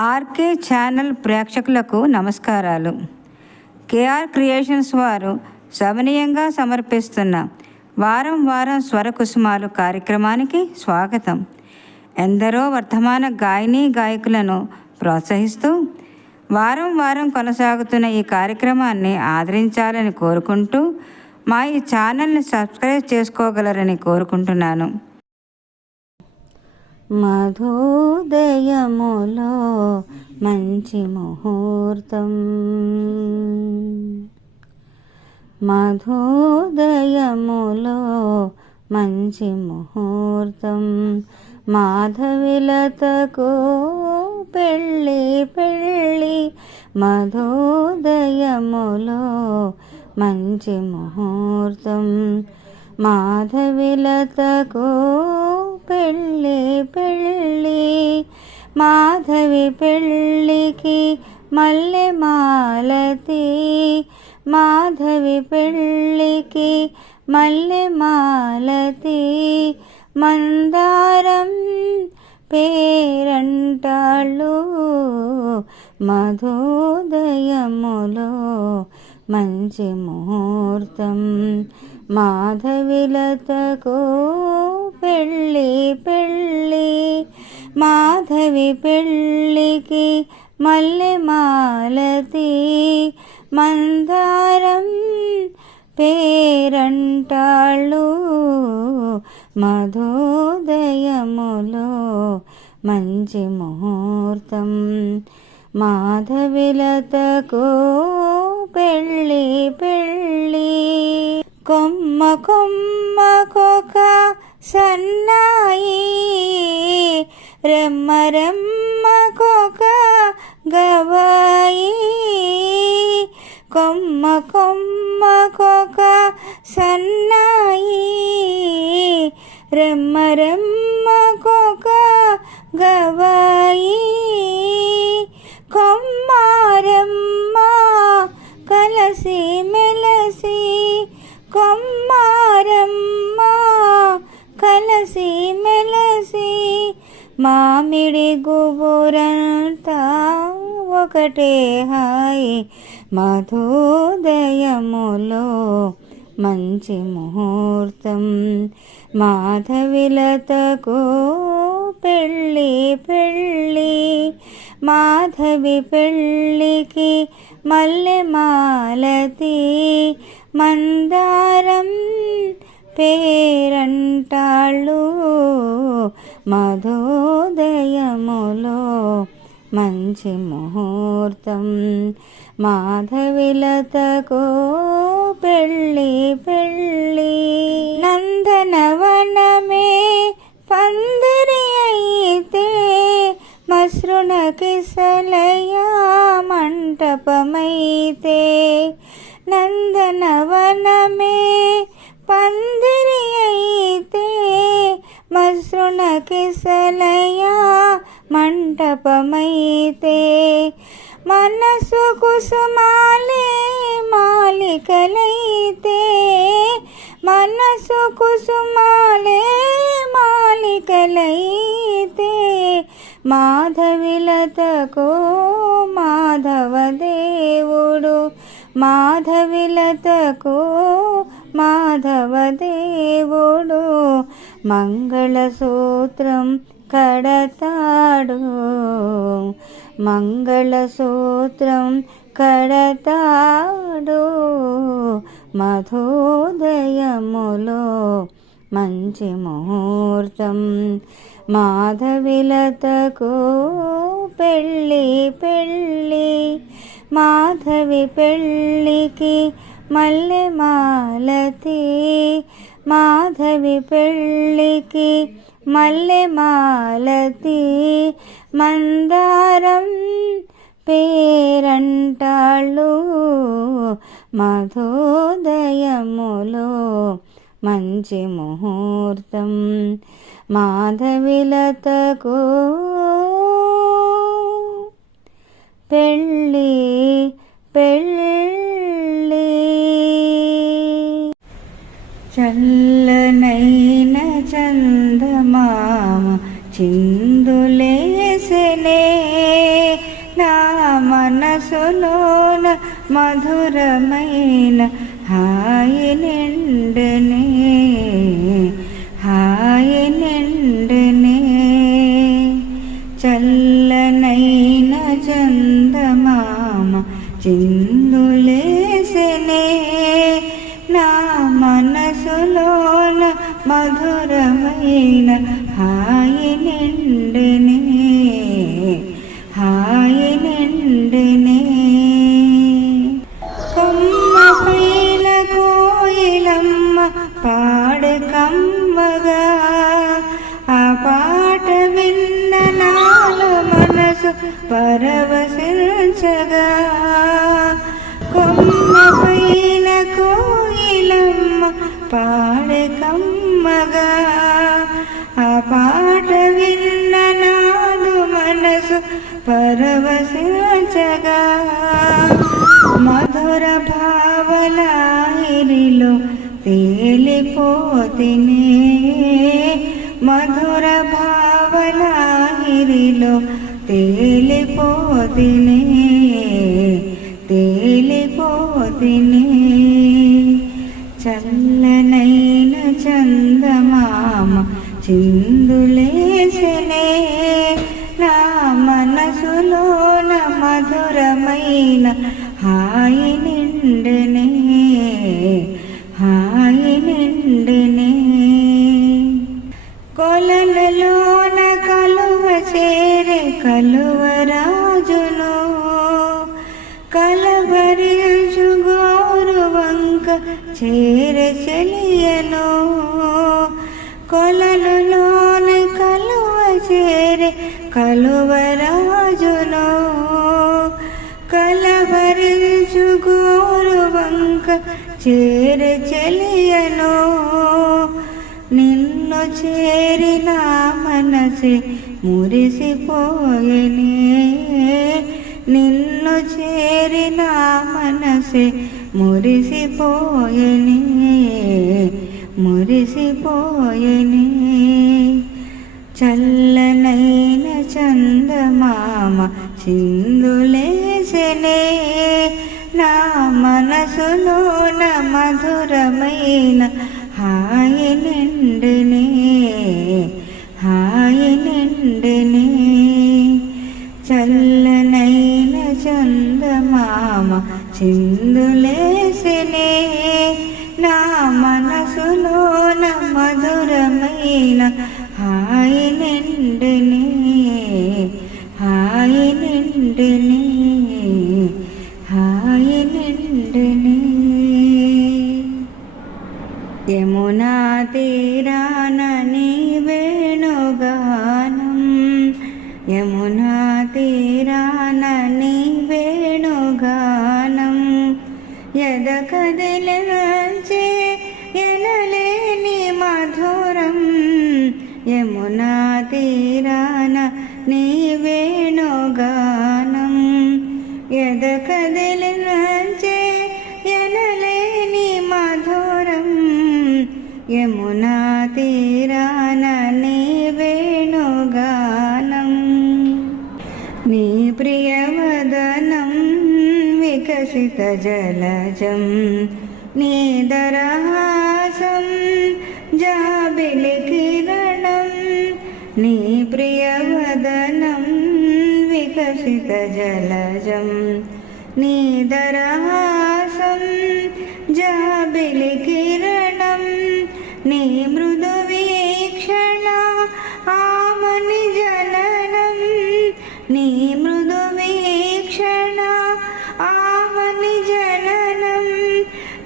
RK channel ప్రేక్షకులకు నమస్కారాలు. KR creations వారు సమనీయంగా సమర్పిస్తున్న వారం వారం స్వరకుసుమాలు కార్యక్రమానికి స్వాగతం. ఎందరో వర్ధమాన గాయనీ గాయకులను ప్రోత్సహిస్తూ వారం వారం కొనసాగుతున్న ఈ కార్యక్రమాన్ని ఆదరించాలని కోరుకుంటూ మా ఈ ఛానల్ని సబ్స్క్రైబ్ చేసుకోగలరని కోరుకుంటున్నాను. మధోదయములో మంచి ముహూర్తం, మధోదయములో మంచి ముహూర్తం, మాధవిలతకు పెళ్ళి పెళ్ళి, మధోదయములో మంచి ముహూర్తం, మాధవిలతకు పెళ్ళి పెళ్ళి, మాధవి పెళ్ళికి మల్లె మాలతి, మాధవి పెళ్ళికి మల్లె మాలతి, మందారం పేరంటాళ్ళు, మధోదయములో మంచి ముహూర్తం, మాధవిలతకు పెళ్ళి పెళ్ళి, మాధవి పెళ్ళికి మల్లె మాలతి, మందారం పేరంటాళ్ళు, మధోదయములో మంచి ముహూర్తం, మాధవిలతకు పెళ్ళి పెళ్ళి. కొమ్మ కొమ్మకొక సన్నాయి, రెమ్మ రెమ్మకొక గవాయి, కొమ్మ కొమ్మకొక సన్నాయి, రెమ్మ రెమ్మకొక గవాయి, కొమ్మారెమ్మ కలసి మెలసి, కొమ్మారెమ్మ కలసి మెలసి, మామిడి గుబురంతా ఒకటే హాయి, మధోదయములో మంచి ముహూర్తం, మాధవిలతకు పెళ్ళి పెళ్ళి, మాధవి పెళ్ళికి మల్లె మాలతి, మందారం పేరంటాళ్ళు, మధోదయములో మంచి ముహూర్తం, మాధవిలతకు పెళ్ళి పెళ్ళి. నందనవనమే పందిరి అయితే, మసృణ కిసలయ మంటపమైతే, నందనవనమే పందిరి అయితే, మసృణ కిసలయ మంటపమైతే, మనసు కుసుమాలే మాలికలైతే, మనసు కుసుమాలే మాలికలైతే, మాధవిలతకు మాధవ దేవుడు, మాధవిలతకు మాధవ దేవుడు, మంగళసూత్రం కడతాడు, మంగళసూత్రం కడతాడు, మధోదయములో మంచి ముహూర్తం, మాధవిలతకు పెళ్ళి పెళ్ళి, మాధవి పెళ్ళికి మల్లె మాలతి, మాధవి పెళ్ళికి మల్లె మాలతి, మందారం పేరంటాళ్ళు, మధోదయములో మంచి ముహూర్తం, మాధవిలతకు పెళ్ళి పెళ్ళి. చల్లనైన చందమామ చిందులేసెనే మనసులోన మధురమైన హాయి నిండనే, హాయి నిండనే. చల్లనైన చందమామ చిందులేసెనే, నా మనసులోన మధురమైన హాయి నిండనే, హాయి నిండనే. కొమ్మ పైన కోయిలమ్మ పాడు కమ్మగా, ఆ పాట విన్న నాలో మనసు పరవశించగా. కొమ్మ పైన కోయిలమ్మ పాడు కమ్మగా, ఆ పాట విన్న నాలో మనసు పరవశించగా. మధుర భావలాహిరిలో తేలిపోతినే, మధుర భావలాహిరిలో తేలిపోతినే, తేలిపోతినే. చల్లనైన చందమామ చిందులేసెనే, నా మనసులోన మధురమైన హాయి నిండనే, హాయి నిండనే. కొలలలోన కలువ చేరే కలువరాజును, కలవరించు గోరువంక చేరే చెలియను. కొలలలోన కలువ చేరే కలువరాజును, కలవరించు గోరువంక చేరే చెలియను. నిన్ను చేరిన మనసే మురిసిపోయెనే, నిన్ను చేరిన మనసే మురిసిపోయెనే, మురిసిపోయెనే. చల్లనైన చందమామ చిందులేసెనే, నా మనసులోన మధురమైన హాయి నిండనే, హాయి నిండనే. చల్లనైన చందమామ చిందులేసెనే, నా మనసులోన మధురమైన హాయి నిండనే, హాయి నిండనే, హాయి నిండనే. యమునా తీరాన నీ వేణుగానం, యమునా తీరాన నీ వేణుగానం. యద కదిలించే ఎనలేని మధురం, యమునా తీరాన నీ వేణుగానం. యద కదిలించే ఎనలేని మధురం, యమునా తీరాన నీ వేణుగానం. నీ ప్రియవదనం వికసిత జలజం, నీ దరహాసం జాబిలి కిరణం. నీ ప్రియవదనం వికసిత జలజం, నీ దరహాసం జాబిలి కిరణం. నీ మృదు వీక్షణ ఆమని జననం, నీ మృదు వీక్షణ ఆమని జననం.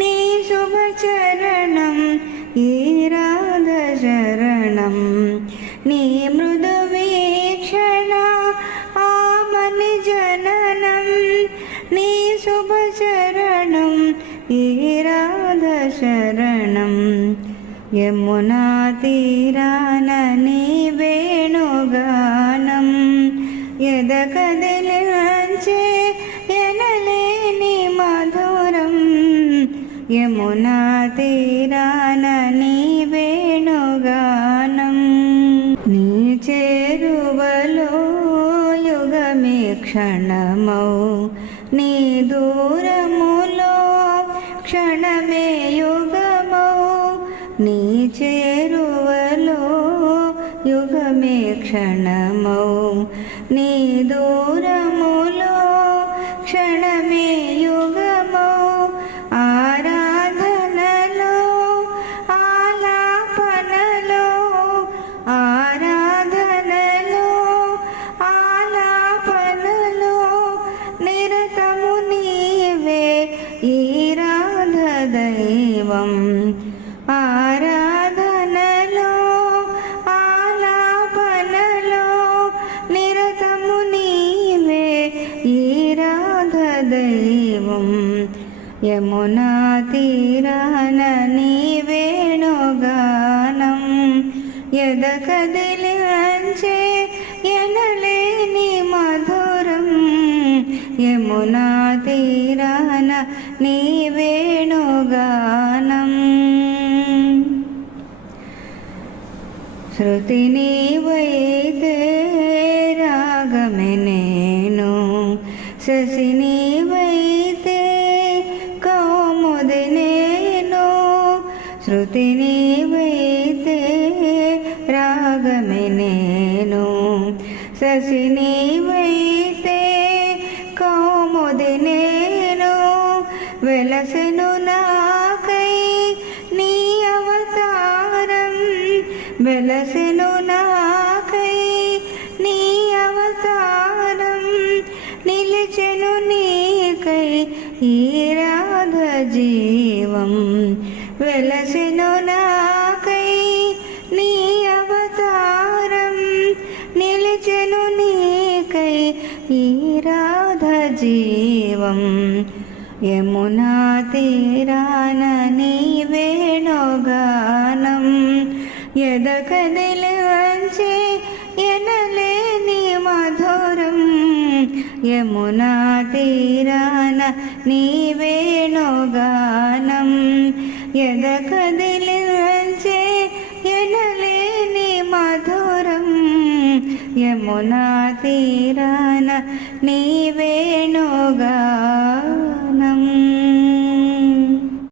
నీ శుభ చరణం ఈ రాధ శరణం, నీ మృదు వీక్షణ ఆమని జననం. నీ శుభ చరణం ఈ రాధ శరణం. యమునా తీరాన నీ వేణుగానం, యద కదిలించే ఎనలేని మధురం. యమునా తీరాన నీ వేణుగానం. నీ చేరువలో యుగమే క్షణమౌ నీ దూరములో క్షణమే యుగమౌ నీ చేరువలో యుగమే క్షణమౌ నీ దూరములో క్షణమే యుగమౌ ఆరాధనలో ఆలాపనలో ఆరాధనలో ఆలాపనలో నిరతము నీవే ఈరాధ దైవం ఆరాధనలో ఆలాపనలో నిరతము నీవే ఈరాధ దైవం యమునా తీరాన నీ వేణుగానం ఎద కదిలించే ఎనలేని మధురం యమునా తీరాన నీ వేణుగానం శృతి నీవైతే రాగమే నేను శశి నీవైతే కౌముది నేను శృతి నీవైతే రాగమే నేను శశి నీవైతే కౌముది నేను వెలసెను నాకై నీ అవతారం వెలసెను నాకై నీ అవతారం నిలిచెను నీకై ఈ రాధ జీవం వెలసెను నాకై నీ అవతారం నిలిచెను నీకై ఈ రాధ జీవం యమునా తీరాన నీ వేణుగానం ఎద కదిలించే ఎనలేని మధురం యమునా తీరాన నీ వేణుగానం ఎద కదిలించే ఎనలేని మధురం యమునా తీరాన నీ వేణుగానం